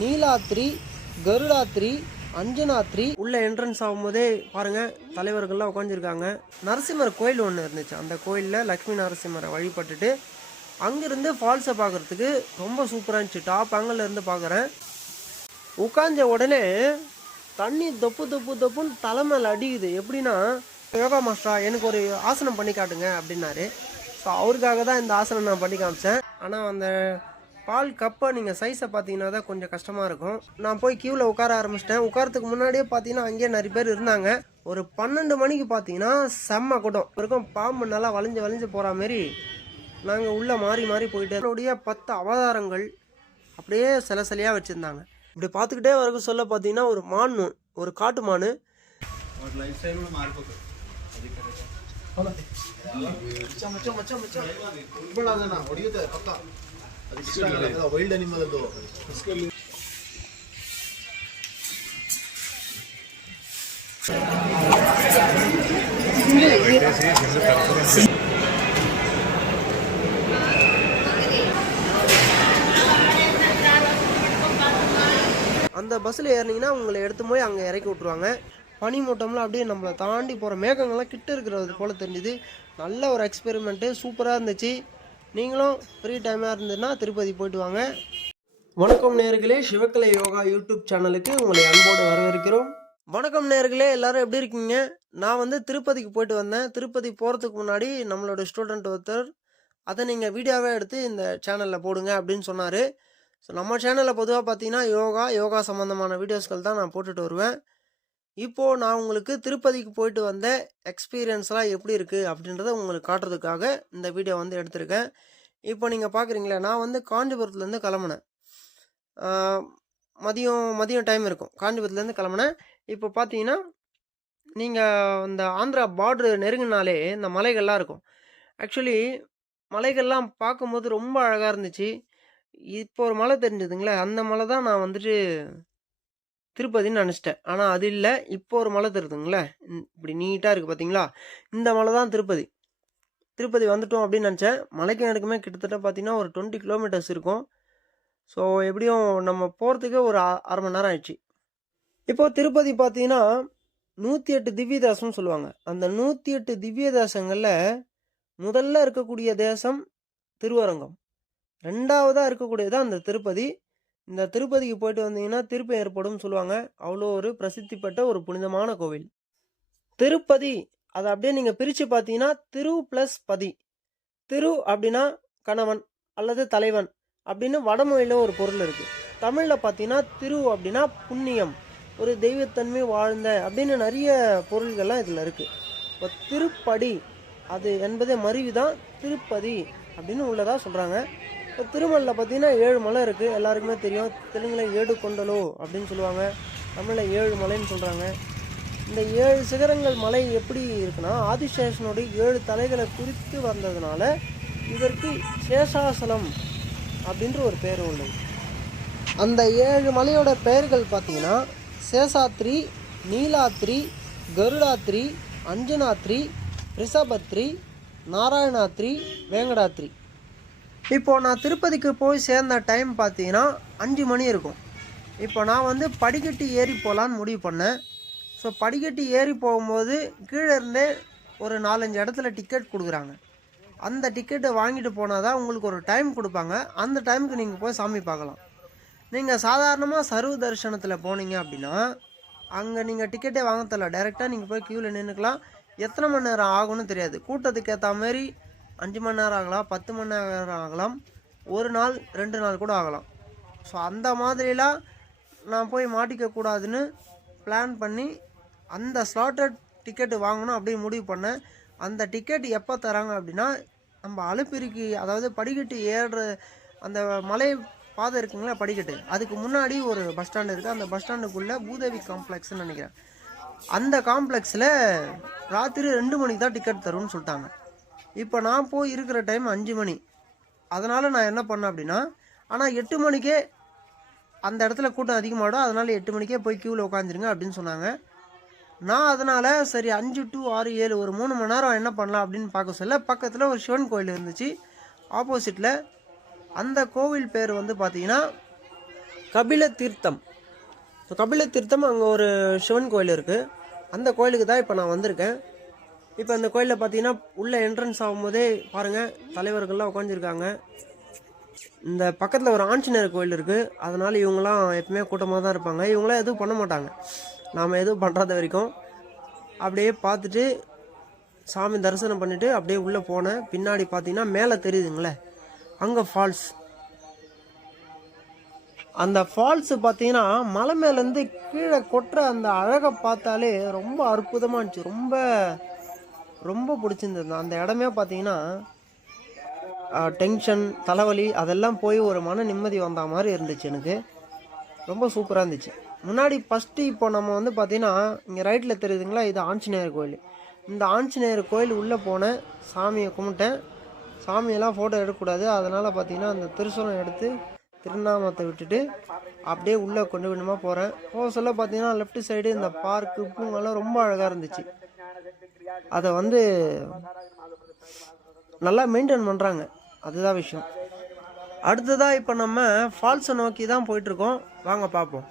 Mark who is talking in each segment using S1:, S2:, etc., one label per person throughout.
S1: நீலாத்ரி கருடாத்ரி அஞ்சனாத்ரி. உள்ள என்ட்ரன்ஸ் ஆகும்போதே பாருங்க தலைவர்கள்லாம் உட்காந்துருக்காங்க நரசிம்மர் கோயில் ஒன்று இருந்துச்சு. அந்த கோயிலில் லக்ஷ்மி நரசிம்மரை வழிபட்டுட்டு அங்கேருந்து ஃபால்ஸை பார்க்கறதுக்கு ரொம்ப சூப்பராக இருந்துச்சு. டாப் ஆங்கிள் இருந்து பார்க்குறேன் உட்காந்த உடனே தண்ணி தொப்பு தொப்பு தொப்புன்னு தலை மேலே அடிக்குது. எப்படின்னா யோகா மாஸ்டரா எனக்கு ஒரு ஆசனம் பண்ணி காட்டுங்க அப்படின்னாரு. ஸோ அவருக்காக தான் இந்த ஆசனம் நான் பண்ணி காமிச்சேன். ஆனால் அந்த பால் கப்பை நீங்கள் சைஸை பார்த்தீங்கன்னா தான் கொஞ்சம் கஷ்டமாக இருக்கும். நான் போய் க்யூவில் உட்கார ஆரம்பிச்சிட்டேன். உட்காரத்துக்கு முன்னாடியே பார்த்தீங்கன்னா அங்கேயே நிறைய பேர் இருந்தாங்க. ஒரு பன்னெண்டு மணிக்கு பார்த்தீங்கன்னா செம்ம கூட்டம். இருக்கும் பாம்பு நல்லா வளைஞ்சு வளைஞ்சு போகிற மாரி நாங்கள் உள்ளே மாறி மாறி போயிட்டு என்னுடைய பத்து அவதாரங்கள் அப்படியே சில சிலையாக வச்சுருந்தாங்க. இப்படி பார்த்துக்கிட்டே வரைக்கும் சொல்ல பார்த்தீங்கன்னா ஒரு மான் ஒரு காட்டு மான்.
S2: ஒரு லைஃப் ஸ்டைலோட
S3: மாறிப்போக்கு மச்சான் மச்சான் ஒடியுது பக்கா ವೈಲ್ಡ್ ಅನಿಮಲ್ ಅದು
S1: அந்த பஸ்ஸில் ஏறினீங்கன்னா உங்களை எடுத்து போய் அங்கே இறக்கி விட்ருவாங்க பனி மூட்டம்லாம் அப்படியே நம்மளை தாண்டி போகிற மேகங்கள்லாம் கிட்ட இருக்கிறது போல் தெரிஞ்சுது நல்ல ஒரு எக்ஸ்பெரிமெண்ட்டு சூப்பராக இருந்துச்சு நீங்களும் ஃப்ரீ டைமாக இருந்ததுன்னா திருப்பதி போயிட்டு வாங்க. வணக்கம் நேர்களே சிவக்கலை யோகா யூடியூப் சேனலுக்கு உங்களை அன்போடு வரவேற்கிறோம். வணக்கம் நேர்களே எல்லாரும் எப்படி இருக்கீங்க? நான் வந்து திருப்பதிக்கு போயிட்டு வந்தேன். திருப்பதி போகிறதுக்கு முன்னாடி நம்மளோட ஸ்டூடெண்ட் ஒருத்தர் அதை நீங்கள் வீடியோவே எடுத்து இந்த சேனலில் போடுங்க அப்படின்னு சொன்னார். ஸோ நம்ம சேனலில் பொதுவாக பார்த்தீங்கன்னா யோகா யோகா சம்மந்தமான வீடியோஸ்கள் தான் நான் போட்டுட்டு வருவேன். இப்போது நான் உங்களுக்கு திருப்பதிக்கு போயிட்டு வந்த எக்ஸ்பீரியன்ஸ்லாம் எப்படி இருக்குது அப்படின்றத உங்களுக்கு காட்டுறதுக்காக இந்த வீடியோ வந்து எடுத்திருக்கேன். இப்போ நீங்கள் பார்க்குறீங்களா நான் வந்து காஞ்சிபுரத்துலேருந்து கிளம்புனேன். மதியம் மதியம் டைம் இருக்கும். காஞ்சிபுரத்துலேருந்து கிளம்புனேன். இப்போ பார்த்தீங்கன்னா நீங்கள் இந்த ஆந்திரா பார்டரு நெருங்கினாலே இந்த மலைகள்லாம் இருக்கும். ஆக்சுவலி மலைகள்லாம் பார்க்கும்போது ரொம்ப அழகாக இருந்துச்சு. இப்போ ஒரு மலை தெரிஞ்சதுங்களே அந்த மலை தான் நான் வந்துட்டு திருப்பதின்னு நினச்சிட்டேன். ஆனால் அது இல்லை. இப்போ ஒரு மலை தருதுங்களே. இப்படி நீட்டாக இருக்குது பார்த்தீங்களா இந்த மலை தான் திருப்பதி. திருப்பதி வந்துட்டோம் அப்படின்னு நினச்சேன். மலைக்கு எனக்குமே கிட்டத்தட்ட பார்த்தீங்கன்னா ஒரு டுவெண்ட்டி கிலோமீட்டர்ஸ் இருக்கும். ஸோ எப்படியும் நம்ம போகிறதுக்கு ஒரு அ- அரை மணி நேரம் ஆயிடுச்சு. இப்போ திருப்பதி பார்த்தீங்கன்னா நூற்றி எட்டு திவ்ய தேசம்னு சொல்லுவாங்க. அந்த நூற்றி எட்டு திவ்ய தேசங்களில் முதல்ல இருக்கக்கூடிய தேசம் திருவரங்கம். ரெண்டாவதாக இருக்கக்கூடியது அந்த திருப்பதி. இந்த திருப்பதிக்கு போயிட்டு வந்தீங்கன்னா திருப்பம் ஏற்படும் சொல்லுவாங்க. அவ்வளோ ஒரு பிரசித்தி பெற்ற ஒரு புனிதமான கோவில். திருப்பதி அதை அப்படியே நீங்கள் பிரித்து பார்த்தீங்கன்னா திரு ப்ளஸ் பதி. திரு அப்படின்னா கணவன் அல்லது தலைவன் அப்படின்னு வடமொழியில் ஒரு பொருள் இருக்குது தமிழில் பார்த்தீங்கன்னா திரு அப்படின்னா புண்ணியம் ஒரு தெய்வத்தன்மை வாழ்ந்த அப்படின்னு நிறைய பொருள்கள்லாம் இதில் இருக்குது இப்போ திருப்படி அது என்பதே மருவி தான் திருப்பதி அப்படின்னு உள்ளதாக சொல்கிறாங்க இப்போ திருமலையில் பார்த்தீங்கன்னா ஏழு மலை இருக்குது எல்லாருக்குமே தெரியும். தெலுங்கில் ஏடு கொண்டலோ அப்படின்னு சொல்லுவாங்க. தமிழில் ஏழு மலைன்னு சொல்கிறாங்க இந்த ஏழு சிகரங்கள் மலை எப்படி இருக்குன்னா ஆதிசேஷனுடைய ஏழு தலைகளை குறித்து வந்ததுனால இதற்கு சேஷாசலம் அப்படின்ற ஒரு பேர் உள்ளது அந்த ஏழு மலையோட பெயர்கள் பார்த்தீங்கன்னா சேஷாத்ரி நீலாத்ரி கருடாத்ரி அஞ்சனாத்ரி ரிஷபத்ரி நாராயணாத்ரி வேங்கடாத்ரி. இப்போது நான் திருப்பதிக்கு போய் சேர்ந்த டைம் பார்த்தீங்கன்னா அஞ்சு மணி இருக்கும். இப்போ நான் வந்து படிக்கட்டு ஏறி போகலான்னு முடிவு பண்ணேன். ஸோ படிக்கட்டு ஏறி போகும்போது கீழே இருந்தே ஒரு நாலஞ்சு இடத்துல டிக்கெட் கொடுக்குறாங்க. அந்த டிக்கெட்டை வாங்கிட்டு போனால் தான் உங்களுக்கு ஒரு டைம் கொடுப்பாங்க. அந்த டைமுக்கு நீங்கள் போய் சாமி பார்க்கலாம். நீங்கள் சாதாரணமாக சர்வ தரிசனத்தில் போனீங்க அப்படின்னா அங்கே நீங்கள் டிக்கெட்டே வாங்க தேவையில்ல டைரெக்டாக நீங்கள் போய் க்யூவில் நின்றுக்கலாம் எத்தனை மணி நேரம் ஆகும்னு தெரியாது. கூட்டத்துக்கு ஏற்ற மாதிரி அஞ்சு மணி நேரம் ஆகலாம் பத்து மணி நேரம் ஆகலாம் ஒரு நாள் ரெண்டு நாள் கூட ஆகலாம். ஸோ அந்த மாதிரிலாம் நான் போய் மாட்டிக்க கூடாதுன்னு பிளான் பண்ணி அந்த ஸ்லாட்டட் டிக்கெட்டு வாங்கணும் அப்படின்னு முடிவு பண்ணேன். அந்த டிக்கெட் எப்போ தராங்க அப்படின்னா நம்ம அலுப்பிரிக்கு அதாவது படிக்கட்டு ஏறுற அந்த மலை பாதை இருக்குங்களா படிக்கட்டு? அதுக்கு முன்னாடி ஒரு பஸ் ஸ்டாண்டு இருக்குது அந்த பஸ் ஸ்டாண்டுக்குள்ளே பூதேவி காம்ப்ளெக்ஸ்னு நினைக்கிறேன். அந்த காம்ப்ளெக்ஸில் ராத்திரி ரெண்டு மணிக்கு தான் டிக்கெட் தரும்னு சொல்லிட்டாங்க. இப்போ நான் போய் இருக்கிற டைம் அஞ்சு மணி. அதனால் நான் என்ன பண்ணேன் அப்படின்னா ஆனால் எட்டு மணிக்கே அந்த இடத்துல கூட்டம் அதிகமாகிடும் அதனால் எட்டு மணிக்கே போய் க்யூவில் உட்காந்துருங்க அப்படின்னு சொன்னாங்க. நான் அதனால் சரி அஞ்சு டு ஆறு ஏழு ஒரு மூணு மணி நேரம் என்ன பண்ணலாம் அப்படின்னு பார்க்க சொல்ல பக்கத்தில் ஒரு சிவன் கோயில் இருந்துச்சு. ஆப்போசிட்டில் அந்த கோவில் பேர் வந்து பார்த்திங்கன்னா கபில தீர்த்தம். ஸோ கபில தீர்த்தம் அங்கே ஒரு சிவன் கோயில் இருக்குது அந்த கோயிலுக்கு தான் இப்போ நான் வந்திருக்கேன். இப்போ அந்த கோயிலில் பார்த்தீங்கன்னா உள்ளே என்ட்ரன்ஸ் ஆகும்போதே பாருங்கள் தலைவர்கள்லாம் உட்காந்துருக்காங்க இந்த பக்கத்தில் ஒரு ஆஞ்சநேயர் கோயில் இருக்குது அதனால் இவங்களாம் எப்பவுமே கூட்டமாக தான் இருப்பாங்க. இவங்களாம் எதுவும் பண்ண மாட்டாங்க. நாம் எதுவும் பண்ணுறத வரைக்கும். அப்படியே பார்த்துட்டு சாமி தரிசனம் பண்ணிவிட்டு அப்படியே உள்ளே போனேன். பின்னாடி பார்த்தீங்கன்னா மேலே தெரியுதுங்களே அங்கே ஃபால்ஸ் அந்த ஃபால்ஸு பார்த்தீங்கன்னா மலை மேலேருந்து கீழே கொட்டுற அந்த அழகை பார்த்தாலே ரொம்ப அற்புதமாக இருந்துச்சு. ரொம்ப ரொம்ப பிடிச்சிருந்தது. அந்த இடமே பார்த்தீங்கன்னா டென்ஷன் தலைவலி அதெல்லாம் போய் ஒரு மன நிம்மதி வந்த மாதிரி இருந்துச்சு எனக்கு. ரொம்ப சூப்பராக இருந்துச்சு. முன்னாடி ஃபஸ்ட்டு இப்போ நம்ம வந்து பார்த்தீங்கன்னா இங்கே ரைட்டில் தெரியுதுங்களா? இது ஆஞ்சநேயர் கோயில். இந்த ஆஞ்சநேயர் கோயில் உள்ளே போனேன் சாமியை கும்பிட்டேன். சாமியெல்லாம் ஃபோட்டோ எடுக்கக்கூடாது. அதனால் பார்த்தீங்கன்னா அந்த திருசூலம் எடுத்து திருநாமத்தை விட்டுட்டு அப்படியே உள்ளே கொண்டு விடமா போகிறேன் போக சொல்ல பார்த்தீங்கன்னா லெஃப்ட் சைடு இந்த பார்க்கு பூங்கெல்லாம் ரொம்ப அழகாக இருந்துச்சு. அதை வந்து நல்லா மெயின்டைன் பண்ணுறாங்க அதுதான் விஷயம். அடுத்ததாக இப்போ நம்ம ஃபால்ஸை நோக்கி தான் போயிட்டுருக்கோம் வாங்க பார்ப்போம்.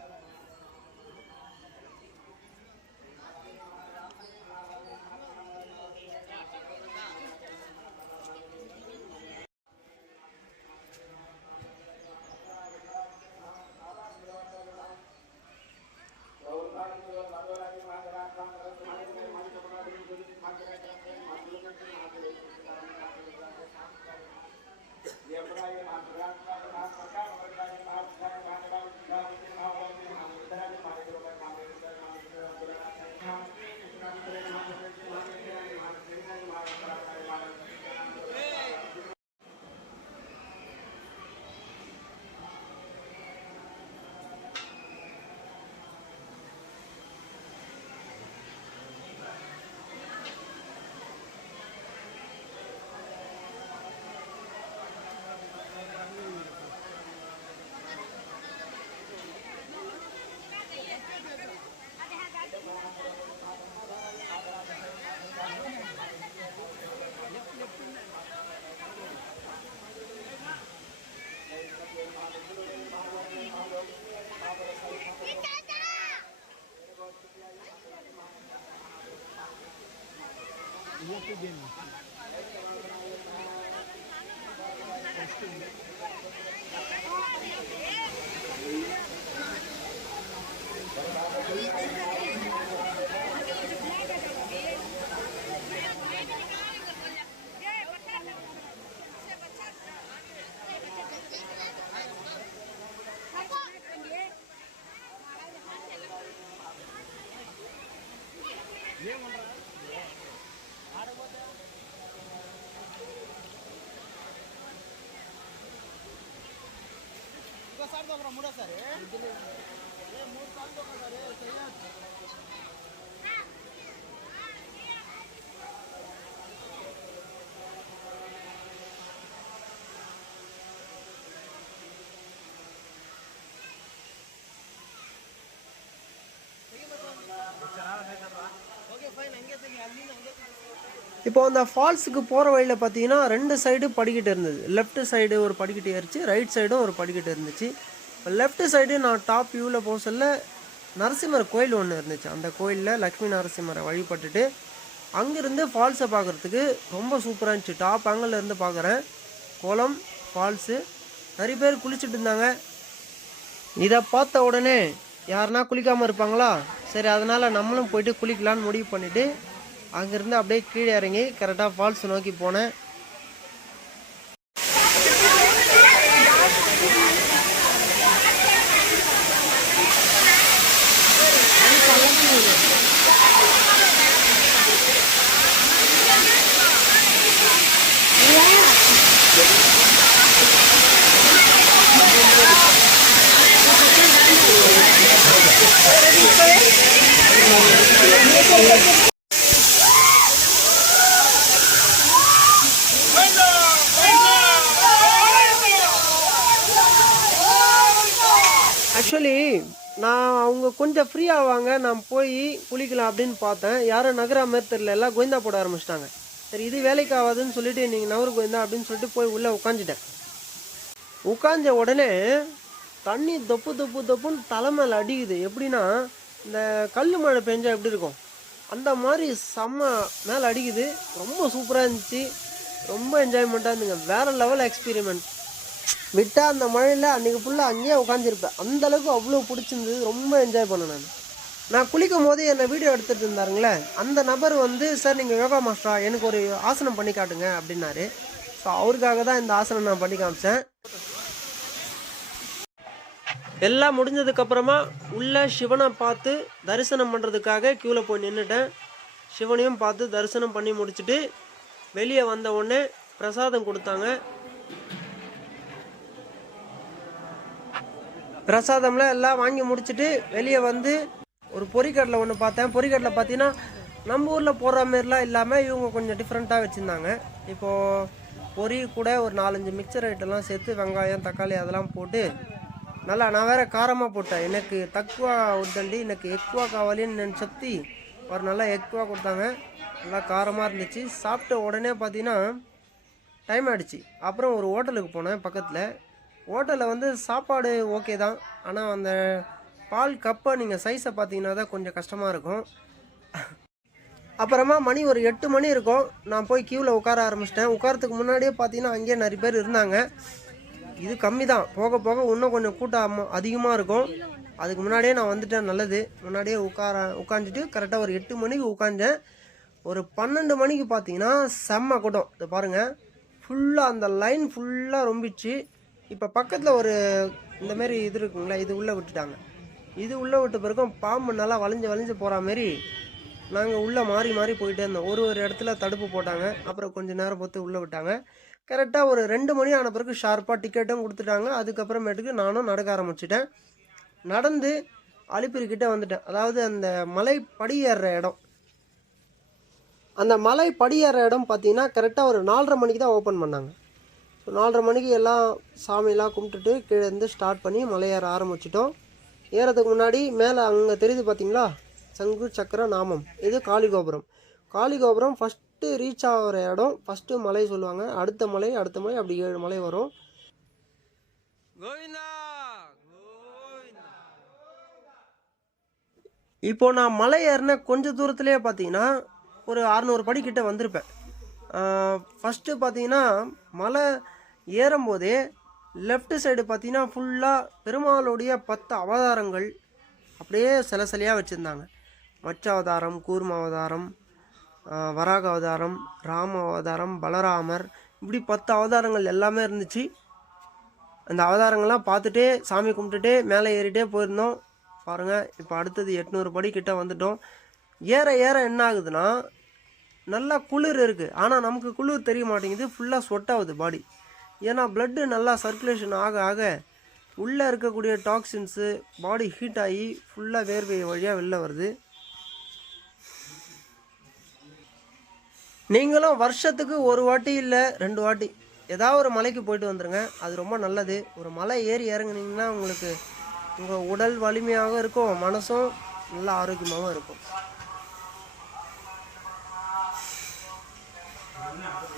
S1: воды денег. ఏమంటారు இப்போ அந்த ஃபால்ஸுக்கு போகிற வழியில் பார்த்தீங்கன்னா ரெண்டு சைடு படிக்கட்டு இருந்தது. லெஃப்ட் சைடு ஒரு படிக்கட்டு ஏறிச்சு ரைட் சைடும் ஒரு படிக்கட்டு இருந்துச்சு. லெஃப்ட் சைடு நான் டாப் வியூவில் போக சொல்ல நரசிம்மர் கோயில் ஒன்று இருந்துச்சு. அந்த கோயிலில் லக்ஷ்மி நரசிம்மரை வழிபட்டுட்டு அங்கேருந்து ஃபால்ஸை பார்க்குறதுக்கு ரொம்ப சூப்பராக இருந்துச்சு. டாப் ஆங்கிள் இருந்து பார்க்குறேன் குளம் ஃபால்ஸு நிறைய பேர் குளிச்சுட்டு இருந்தாங்க. இதை பார்த்த உடனே யாருன்னா குளிக்காமல் இருப்பாங்களா? சரி அதனால் நம்மளும் போயிட்டு குளிக்கலான்னு முடிவு பண்ணிவிட்டு அங்கேருந்து அப்படியே கீழே இறங்கி கரெக்டாக ஃபால்ஸ் நோக்கி போனேன். ஆக்சுவலி நான் அவங்க கொஞ்சம் ஃப்ரீ ஆவாங்க. நான் போய் குளிக்கலாம் அப்படின்னு பார்த்தேன். யாரும் நகரா மாதிரி தெரியல. எல்லாம் கோயந்தா போட ஆரம்பிச்சிட்டாங்க. சரி இது வேலைக்கு ஆகாதுன்னு சொல்லிட்டு நீங்கள் நவரு கோயந்தா அப்படின்னு சொல்லிட்டு போய் உள்ளே உட்காந்துட்டேன் உட்காந்த உடனே தண்ணி தொப்பு தொப்பு தொப்புன்னு தலை மேலே அடிக்குது. எப்படின்னா இந்த கல் மழை பெஞ்சால் எப்படி இருக்கும்? அந்த மாதிரி செம்ம மேலே அடிக்குது. ரொம்ப சூப்பராக இருந்துச்சு. ரொம்ப என்ஜாய்மெண்ட்டாக இருந்துங்க. வேறு லெவல் எக்ஸ்பீரிமெண்ட் விட்டால் அந்த மழையில் அன்றைக்கி ஃபுல்லாக அங்கேயே உட்காந்துருப்பேன் அந்த அளவுக்கு அவ்வளோ பிடிச்சிருந்தது. ரொம்ப என்ஜாய் பண்ணேன் நான். நான் குளிக்கும் போது என்னை வீடியோ எடுத்துகிட்டு இருந்தாருங்களே அந்த நபர் வந்து சார் நீங்கள் யோகா மாஸ்டரா? எனக்கு ஒரு ஆசனம் பண்ணி காட்டுங்க அப்படின்னாரு. ஸோ அவருக்காக தான் இந்த ஆசனம் நான் பண்ணி காமிச்சேன். எல்லாம் முடிஞ்சதுக்கப்புறமா உள்ளே சிவனை பார்த்து தரிசனம் பண்ணுறதுக்காக க்யூவில் போய் நின்றுட்டேன் சிவனையும் பார்த்து தரிசனம் பண்ணி முடிச்சுட்டு வெளியே வந்த உடனே பிரசாதம் கொடுத்தாங்க. பிரசாதம்லாம் எல்லாம் வாங்கி முடிச்சுட்டு வெளியே வந்து ஒரு பொரிக்கடலை ஒன்று பார்த்தேன். பொரிக்கடலை பார்த்தீங்கன்னா நம்ம ஊரில் போடுற மாரிலாம் இல்லாமல் இவங்க கொஞ்சம் டிஃப்ரெண்ட்டாக வச்சுருந்தாங்க. இப்போது பொரி கூட ஒரு நாலஞ்சு மிக்சர் ஐட்டம்லாம் சேர்த்து வெங்காயம் தக்காளி அதெல்லாம் போட்டு நல்லா நான் வேற காரமாக போட்டேன். எனக்கு தக்குவா உத்தண்டி எனக்கு எக்குவா காவலின்னு நினச்சத்தி ஒரு நல்லா எக்குவா கொடுத்தாங்க. நல்லா காரமாக இருந்துச்சு. சாப்பிட்ட உடனே பார்த்தீங்கன்னா டைம் ஆகிடுச்சி அப்புறம் ஒரு ஹோட்டலுக்கு போனேன் பக்கத்தில். ஹோட்டலில் வந்து சாப்பாடு ஓகே தான். ஆனால் அந்த பால் கப்பை நீங்கள் சைஸை பார்த்தீங்கன்னா தான் கொஞ்சம் கஷ்டமாக இருக்கும். அப்புறமா மணி ஒரு எட்டு மணி இருக்கும். நான் போய் க்யூவில் உட்கார ஆரம்பிச்சிட்டேன். உட்காரத்துக்கு முன்னாடியே பார்த்தீங்கன்னா அங்கேயே நிறைய பேர் இருந்தாங்க. இது கம்மி தான். போக போக இன்னும் கொஞ்சம் கூட்டம் அதிகமாக இருக்கும். அதுக்கு முன்னாடியே நான் வந்துட்டேன். நல்லது. முன்னாடியே உட்கார உட்காந்துட்டு கரெக்டாக ஒரு எட்டு மணிக்கு உட்காந்தேன் ஒரு பன்னெண்டு மணிக்கு பார்த்தீங்கன்னா செம்ம கூட்டம். இதை பாருங்கள் ஃபுல்லாக அந்த லைன் ஃபுல்லாக ரொம்பிச்சு. இப்போ பக்கத்தில் ஒரு இந்த மாதிரி இது இருக்குங்களா இது உள்ளே விட்டுட்டாங்க. இது உள்ளே விட்ட பிறகும் பாம்பு நல்லா வளைஞ்சு வளைஞ்சு போகிற மாரி நாங்கள் உள்ளே மாறி மாறி போயிட்டே இருந்தோம். ஒரு ஒரு இடத்துல தடுப்பு போட்டாங்க அப்புறம் கொஞ்சம் நேரம் பொறுத்து உள்ளே விட்டாங்க. கரெக்டாக ஒரு ரெண்டு மணி ஆன பிறகு ஷார்ப்பாக டிக்கெட்டும் கொடுத்துட்டாங்க. அதுக்கப்புறமேட்டுக்கு நானும் நடக்க ஆரம்பிச்சிட்டேன். நடந்து அலிப்பிரிக்கிட்ட வந்துட்டேன். அதாவது அந்த மலை படியேற இடம். அந்த மலை படியேற இடம் பார்த்தீங்கன்னா கரெக்டாக ஒரு நாலரை மணிக்கு தான் ஓப்பன் பண்ணாங்க. ஸோ நாலரை மணிக்கு எல்லாம் சாமியெல்லாம் கும்பிட்டுட்டு கீழே இருந்து ஸ்டார்ட் பண்ணி மலை ஏற ஆரம்பிச்சிட்டோம். ஏறதுக்கு முன்னாடி மேலே அங்கே தெரியுது பார்த்தீங்களா சங்கு சக்கர நாமம். இது காளி கோபுரம் காளி கோபுரம் ஃபஸ்ட்டு ரீச் ஆகிற இடம். ஃபஸ்ட்டு மலை சொல்லுவாங்க. அடுத்த மலை அடுத்த மலை அப்படி ஏழு மலை வரும். இப்போ நான் மலை ஏறின கொஞ்ச தூரத்துலேயே பார்த்தீங்கன்னா ஒரு அறநூறு படி கிட்ட வந்திருப்பேன். ஃபஸ்ட்டு பார்த்தீங்கன்னா மலை ஏறும்போதே லெஃப்ட் சைடு பார்த்தீங்கன்னா ஃபுல்லாக பெருமாளுடைய பத்து அவதாரங்கள் அப்படியே சில சிலையாக வச்சுருந்தாங்க. மச்ச அவதாரம் கூர்ம அவதாரம் வராக அவதாரம் ராம அவதாரம் பலராமர் இப்படி பத்து அவதாரங்கள் எல்லாமே இருந்துச்சு. அந்த அவதாரங்கள்லாம் பார்த்துட்டே சாமி கும்பிட்டுட்டே மேலே ஏறிட்டே போயிருந்தோம். பாருங்கள் இப்போ அடுத்தது எட்நூறு படி கிட்ட வந்துட்டோம். ஏற ஏற என்ன ஆகுதுன்னா நல்லா குளிர் இருக்குது ஆனால் நமக்கு குளிர் தெரிய மாட்டேங்குது. ஃபுல்லாக ஸ்வெட் ஆகுது பாடி ஏன்னா பிளட்டு நல்லா சர்க்குலேஷன் ஆக ஆக உள்ளே இருக்கக்கூடிய டாக்ஸின்ஸு பாடி ஹீட் ஆகி ஃபுல்லாக வேர்வை வழியாக வெளில வருது. நீங்களும் வருஷத்துக்கு ஒரு வாட்டி இல்லை ரெண்டு வாட்டி ஏதாவது ஒரு மலைக்கு போயிட்டு வந்துடுங்க அது ரொம்ப நல்லது. ஒரு மலை ஏறி இறங்குனீங்கன்னா உங்களுக்கு உங்கள் உடல் வலிமையாகவும் இருக்கும் மனசும் நல்லா ஆரோக்கியமாகவும் இருக்கும். I'm.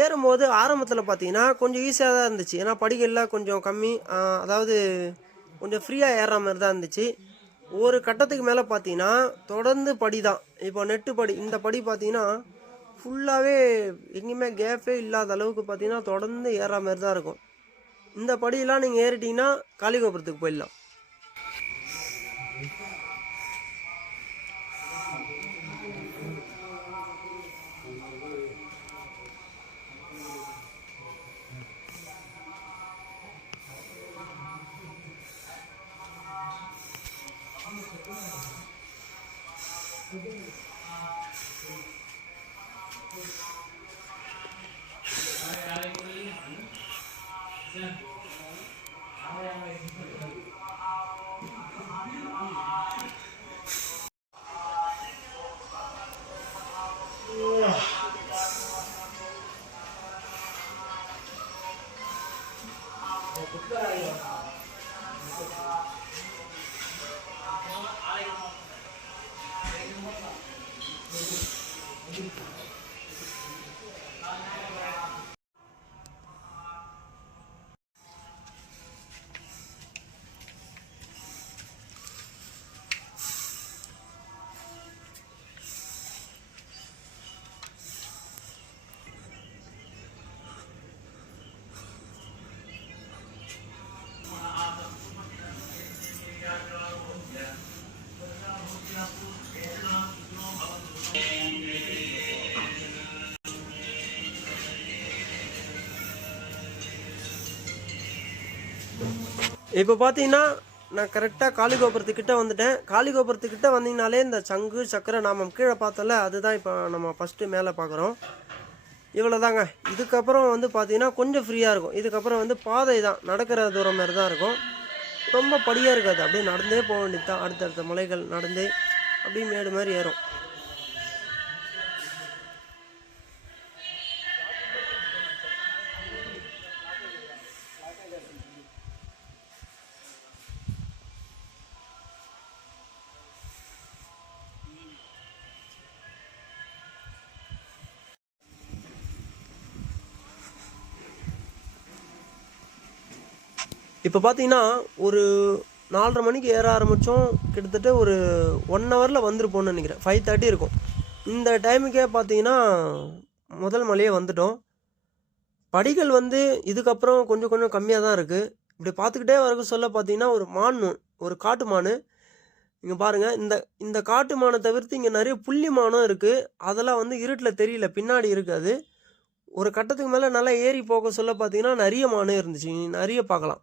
S1: ஏறும்போது ஆரம்பத்தில் பார்த்தீங்கன்னா கொஞ்சம் ஈஸியாக தான் இருந்துச்சு. ஏன்னா படிகள்லாம் கொஞ்சம் கம்மி அதாவது கொஞ்சம் ஃப்ரீயாக ஏறுற மாதிரி தான் இருந்துச்சு. ஒரு கட்டத்துக்கு மேலே பார்த்தீங்கன்னா தொடர்ந்து படி தான் இப்போ நெட்டு படி இந்த படி பார்த்தீங்கன்னா ஃபுல்லாகவே எங்கேயுமே கேப்பே இல்லாத அளவுக்கு பார்த்தீங்கன்னா தொடர்ந்து ஏறுற மாதிரி தான் இருக்கும். இந்த படியெல்லாம் நீங்கள் ஏறிட்டீங்கன்னா காளிகோபுரத்துக்கு போயிடலாம். இப்போ பார்த்தீங்கன்னா நான் கரெக்டாக காளிகோபுரத்துக்கிட்ட வந்துட்டேன். காளிகோபுரத்துக்கிட்ட வந்தீங்கனாலே இந்த சங்கு சக்கரை நாமம் கீழே பார்த்தோம்ல அதுதான் இப்போ நம்ம ஃபஸ்ட்டு மேலே பார்க்குறோம் இவ்வளோ தாங்க இதுக்கப்புறம் வந்து பார்த்தீங்கன்னா கொஞ்சம் ஃப்ரீயாக இருக்கும். இதுக்கப்புறம் வந்து பாதை தான். நடக்கிற தூரம் மாதிரி தான் இருக்கும். ரொம்ப படியாக இருக்காது. அப்படியே நடந்தே போக வேண்டியது தான் அடுத்தடுத்த மலைகள் நடந்தே அப்படியே மேடு மாதிரி ஏறும். இப்போ பார்த்தீங்கன்னா ஒரு நாலரை மணிக்கு ஏற ஆரம்பித்தோம். கிட்டத்தட்ட ஒரு ஒன் ஹவரில் வந்துருப்போம்னு நினைக்கிறேன். ஃபைவ் தேர்ட்டி இருக்கும். இந்த டைமுக்கே பார்த்தீங்கன்னா முதல் மலையே வந்துட்டோம். படிகள் வந்து இதுக்கப்புறம் கொஞ்சம் கொஞ்சம் கம்மியாக தான் இருக்குது இப்படி பார்த்துக்கிட்டே வரக்கு சொல்ல பார்த்தீங்கன்னா ஒரு மான் ஒரு காட்டு மான். இங்கே பாருங்கள் இந்த இந்த காட்டு மானை தவிர்த்து இங்கே நிறைய புள்ளி மானும் இருக்குது அதெல்லாம் வந்து இருட்டில் தெரியல பின்னாடி இருக்காது ஒரு கட்டத்துக்கு மேலே நல்லா ஏறி போக சொல்ல பார்த்தீங்கன்னா நிறைய மானே இருந்துச்சு. நிறைய பார்க்கலாம்.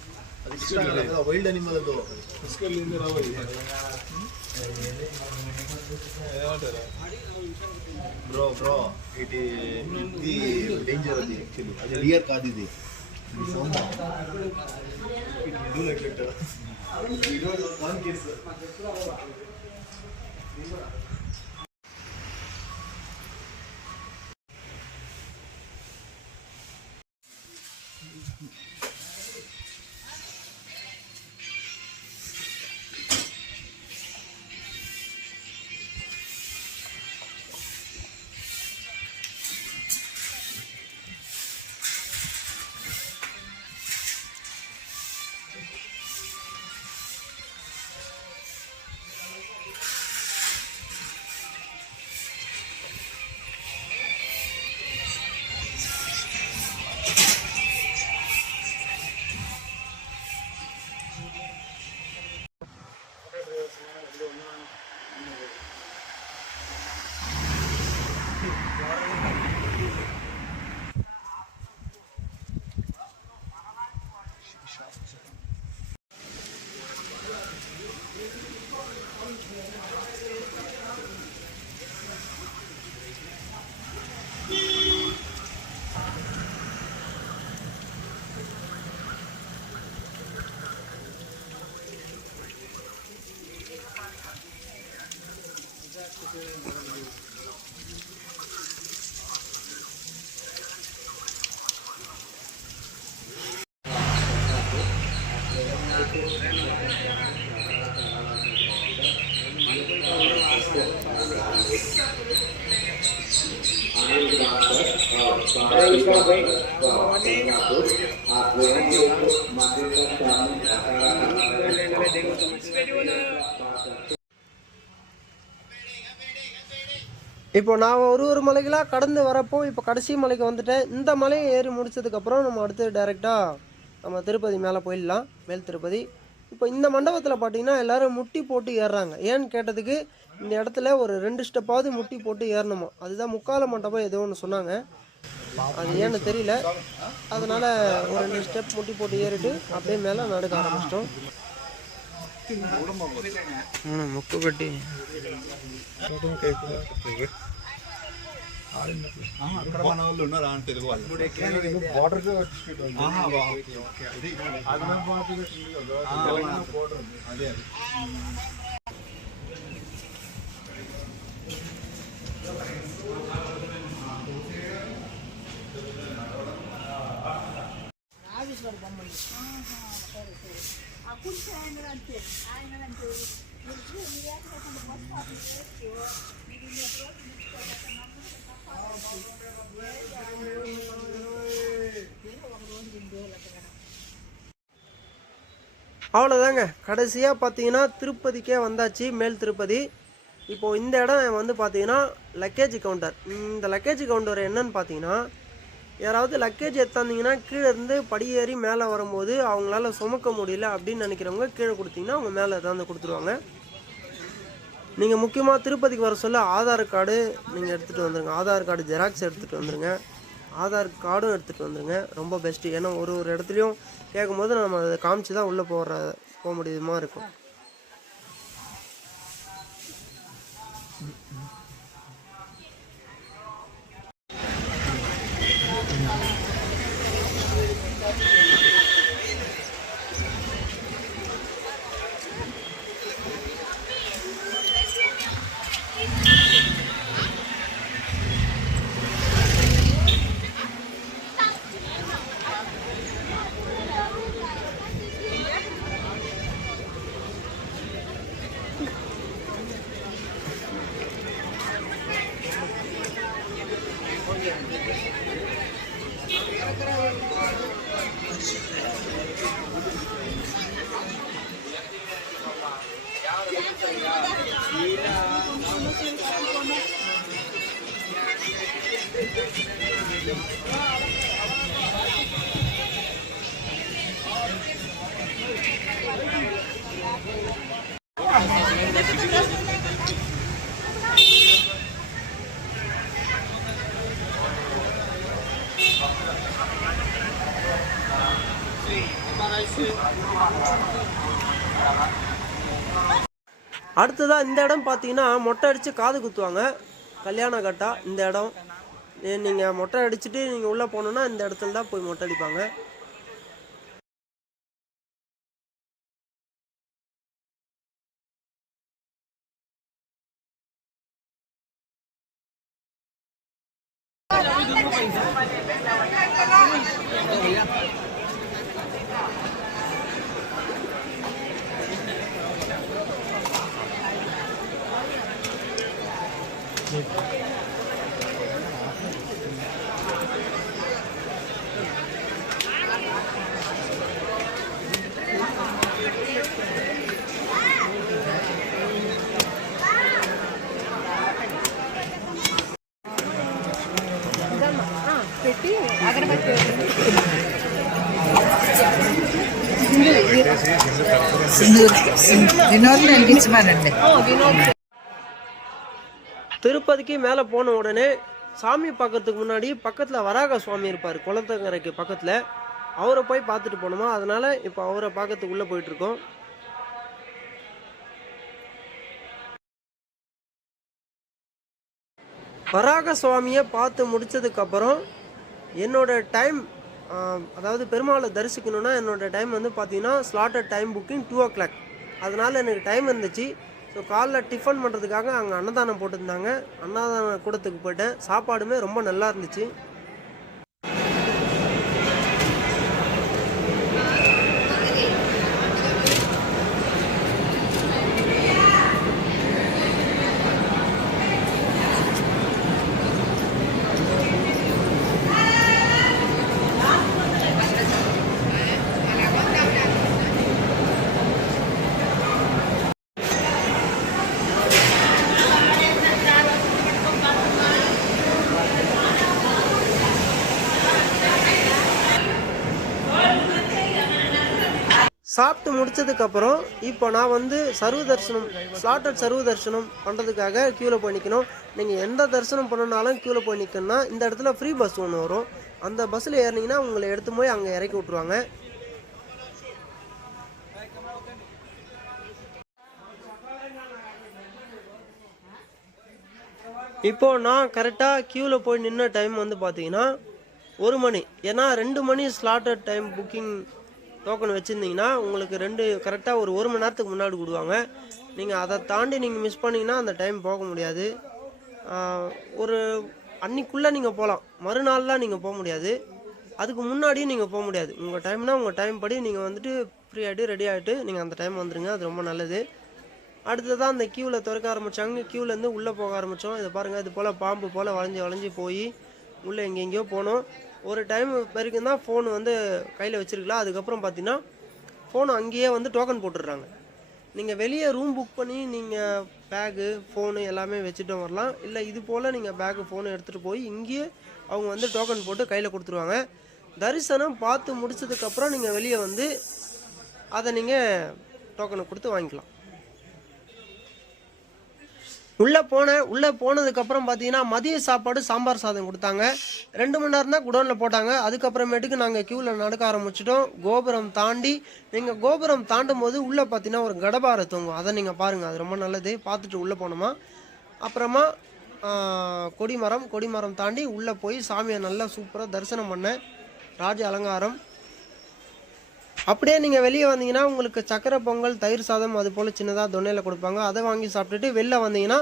S3: ವೈಲ್ಡ್ ಅನಿಮಲ್ ಅದು ಇಸ್ಕಲ್ಲಿಂದ bro bro it the danger ಅದು ಆ್ಯಕ್ಚುಲಿ ಅದು ರಿಯರ್ ಕಾದಿದೆ ಇದು ನೆಗ್ಲೆಕ್ಟ್ ಒಂದು ಕೇಸ್ Thank you.
S1: இப்போ நான் ஒரு ஒரு மலைகளாக கடந்து வரப்போ இப்போ கடைசி மலைக்கு வந்துட்டேன் இந்த மலையை ஏறி முடிச்சதுக்கப்புறம் நம்ம அடுத்து டைரெக்டாக நம்ம திருப்பதி மேலே போயிடலாம் மேல் திருப்பதி. இப்போ இந்த மண்டபத்தில் பார்த்தீங்கன்னா எல்லாரும் முட்டி போட்டு ஏறுறாங்க. ஏன்னு கேட்டதுக்கு இந்த இடத்துல ஒரு ரெண்டு ஸ்டெப்பாவது முட்டி போட்டு ஏறணுமா? அதுதான் முக்கால மண்டபம் ஏதோ ஒன்று சொன்னாங்க. அது ஏன்னு தெரியல அதனால ஒரு ரெண்டு ஸ்டெப் முட்டி போட்டு ஏறிட்டு அப்படியே மேலே நடக்க ஆரம்பிச்சிட்டோம் முக்கு கட்டி
S2: అక్కడ మన వాళ్ళు ఉన్నారా అని తెలుగు వాళ్ళు
S3: బార్డర్
S2: ఆహా, వా, ఓకే, ఓకే. ఇది ఆ, అదే
S1: அவ்வளோதாங்க கடைசியாக பார்த்தீங்கன்னா திருப்பதிக்கே வந்தாச்சு மேல் திருப்பதி. இப்போது இந்த இடம் வந்து பார்த்தீங்கன்னா லக்கேஜ் கவுண்டர் இந்த லக்கேஜ் கவுண்டர் என்னன்னு பார்த்தீங்கன்னா யாராவது லக்கேஜ் எடுத்தாந்தீங்கன்னா கீழே இருந்து படியேறி மேலே வரும்போது அவங்களால சுமக்க முடியல அப்படின்னு நினைக்கிறவங்க கீழே கொடுத்தீங்கன்னா அவங்க மேலே ஏதாவது கொடுத்துருவாங்க. நீங்கள் முக்கியமாக திருப்பதிக்கு வர சொல்ல ஆதார் கார்டு நீங்கள் எடுத்துகிட்டு வந்துருங்க. ஆதார் கார்டு ஜெராக்ஸ் எடுத்துகிட்டு வந்துருங்க. ஆதார் கார்டும் எடுத்துகிட்டு வந்துருங்க. ரொம்ப பெஸ்ட்டு ஏன்னா ஒரு ஒரு இடத்துலையும் கேட்கும்போது நம்ம அதை காமிச்சு தான் உள்ளே போகிற போக முடியுமா இருக்கும். அடுத்ததாக இந்த இடம் பார்த்தீங்கன்னா மொட்டை அடித்து காது குத்துவாங்க. கல்யாண கட்டா இந்த இடம். நீங்கள் மொட்டை அடிச்சுட்டு நீங்கள் உள்ளே போகணுன்னா இந்த இடத்துல தான் போய் மொட்டை அடிப்பாங்க. திருப்பதிக்கு மேல போன உடனே சாமி பார்க்கறதுக்கு முன்னாடி பக்கத்துல வராக சுவாமி இருப்பார் குளத்தங்கரைக்கு பக்கத்துல. அவரை போய் பார்த்துட்டு போனோமா? அதனால இப்போ அவரை பார்க்கறதுக்கு உள்ளே போயிட்டுருக்கோம் வராக சுவாமியை பார்த்து முடித்ததுக்கப்புறம் என்னோட டைம் அதாவது பெருமாளை தரிசிக்கணும்னா என்னோட டைம் வந்து பார்த்தீங்கன்னா slotted time booking two o'clock அதனால் எனக்கு டைம் இருந்துச்சு. ஸோ காலைல டிஃபன் பண்ணுறதுக்காக அங்கே அன்னதானம் போட்டிருந்தாங்க. அன்னதான கூடத்துக்கு போயிட்டேன். சாப்பாடுமே ரொம்ப நல்லா இருந்துச்சு. சாப்பிட்டு முடிச்சதுக்கப்புறம் இப்போ நான் வந்து சர்வ தரிசனம் ஸ்லாட்டட் சர்வ தரிசனம் பண்ணுறதுக்காக க்யூவில் போய் நிற்கணும் நீங்கள் எந்த தரிசனம் பண்ணனாலும் க்யூவில் போய் நிற்கணும்னா இந்த இடத்துல ஃப்ரீ பஸ் ஒன்று வரும். அந்த பஸ்ஸில் ஏறினீங்கன்னா உங்களை எடுத்து போய் அங்கே இறக்கி விட்ருவாங்க இப்போ நான் கரெக்டாக க்யூவில் போய் நின்ன டைம் வந்து பார்த்தீங்கன்னா ஒரு மணி. ஏன்னா ரெண்டு மணி ஸ்லாட்டட் டைம் புக்கிங் டோக்கன் வச்சுருந்தீங்கன்னா உங்களுக்கு ரெண்டு கரெக்டாக ஒரு ஒரு மணி நேரத்துக்கு முன்னாடி விடுவாங்க நீங்கள் அதை தாண்டி நீங்கள் மிஸ் பண்ணிங்கன்னா அந்த டைம் போக முடியாது. ஒரு அன்னைக்குள்ளே நீங்கள் போகலாம் மறுநாள்லாம் நீங்கள் போக முடியாது. அதுக்கு முன்னாடியும் நீங்கள் போக முடியாது. உங்கள் டைம்னால் உங்கள் டைம் படி நீங்கள் வந்துட்டு ஃப்ரீ ஆகிட்டு ரெடி ஆகிட்டு நீங்கள் அந்த டைம் வந்துடுங்க அது ரொம்ப நல்லது. அடுத்ததான் அந்த க்யூவில் திறக்க ஆரம்பித்தாங்க க்யூலேருந்து உள்ளே போக ஆரம்பித்தோம் இதை பாருங்கள் இது போல் பாம்பு போல் வளைஞ்சு வளைஞ்சு போய் உள்ளே எங்கெங்கேயோ போனோம். ஒரு டைம் வரைக்கும் தான் ஃபோன் வந்து கையில் வச்சுருக்கலாம் அதுக்கப்புறம் பார்த்தீங்கன்னா ஃபோன் அங்கேயே வந்து டோக்கன் போட்டுடுறாங்க. நீங்கள் வெளியே ரூம் புக் பண்ணி நீங்கள் பேகு ஃபோனு எல்லாமே வச்சுட்டு வரலாம். இல்லை இது போல் நீங்கள் பேகு ஃபோனு எடுத்துகிட்டு போய் இங்கேயே அவங்க வந்து டோக்கன் போட்டு கையில் கொடுத்துருவாங்க. தரிசனம் பார்த்து முடிச்சதுக்கப்புறம் நீங்கள் வெளியே வந்து அதை நீங்கள் டோக்கனை கொடுத்து வாங்கிக்கலாம். உள்ளே போனேன் உள்ளே போனதுக்கப்புறம் பார்த்தீங்கன்னா மதிய சாப்பாடு சாம்பார் சாதம் கொடுத்தாங்க. ரெண்டு மணி நேரம் தான் குடோனில் போட்டாங்க. அதுக்கப்புறமேட்டுக்கு நாங்கள் க்யூவில் நடக்க ஆரம்பிச்சிட்டோம். கோபுரம் தாண்டி நீங்கள் கோபுரம் தாண்டும் போது உள்ளே பார்த்தீங்கன்னா ஒரு கடபாரை தூங்கும். அதை நீங்கள் பாருங்கள் அது ரொம்ப நல்லது. பார்த்துட்டு உள்ளே போனோமா? அப்புறமா கொடிமரம் கொடிமரம் தாண்டி உள்ளே போய் சாமியை நல்லா சூப்பராக தரிசனம் பண்ணேன். ராஜ அலங்காரம். அப்படியே நீங்கள் வெளியே வந்தீங்கன்னா உங்களுக்கு சக்கரை பொங்கல் தயிர் சாதம் அது போல் சின்னதாக தொன்னையில் கொடுப்பாங்க. அதை வாங்கி சாப்பிட்டுட்டு வெளில வந்தீங்கன்னா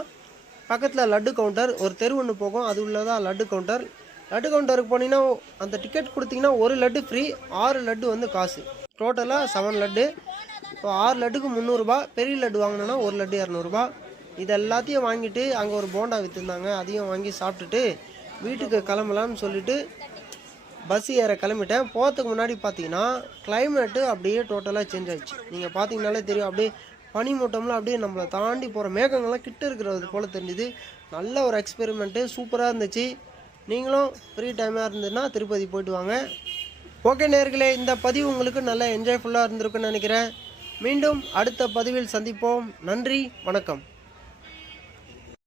S1: பக்கத்தில் லட்டு கவுண்டர் ஒரு தெரு ஒன்று போகும். அது உள்ளதாக லட்டு கவுண்டர் லட்டு கவுண்டருக்கு போனீங்கன்னா அந்த டிக்கெட் கொடுத்தீங்கன்னா ஒரு லட்டு ஃப்ரீ ஆறு லட்டு வந்து காசு. டோட்டலாக செவன் லட்டு. இப்போ ஆறு லட்டுக்கு முந்நூறுரூபா பெரிய லட்டு வாங்கினோன்னா ஒரு லட்டு இரநூறுபா. இது எல்லாத்தையும் வாங்கிட்டு அங்கே ஒரு போண்டா விற்றுருந்தாங்க அதையும் வாங்கி சாப்பிட்டுட்டு வீட்டுக்கு கிளம்பலான்னு சொல்லிவிட்டு பஸ் ஏற கிளம்பிட்டேன். போகிறதுக்கு முன்னாடி பார்த்தீங்கன்னா கிளைமேட்டு அப்படியே டோட்டலாக சேஞ்ச் ஆயிடுச்சு. நீங்கள் பார்த்தீங்கனாலே தெரியும். அப்படியே பனிமூட்டம்லாம் அப்படியே நம்மளை தாண்டி போகிற மேகங்கள்லாம் கிட்ட இருக்கிறது போல் தெரிஞ்சுது. நல்ல ஒரு எக்ஸ்பெரிமெண்ட்டு சூப்பராக இருந்துச்சு. நீங்களும் ஃப்ரீ டைமாக இருந்ததுன்னா திருப்பதி போயிட்டு வாங்க. ஓகே நேர்களே இந்த பதிவு உங்களுக்கு நல்லா என்ஜாய்ஃபுல்லாக இருந்திருக்குன்னு நினைக்கிறேன். மீண்டும் அடுத்த பதிவில் சந்திப்போம். நன்றி வணக்கம்.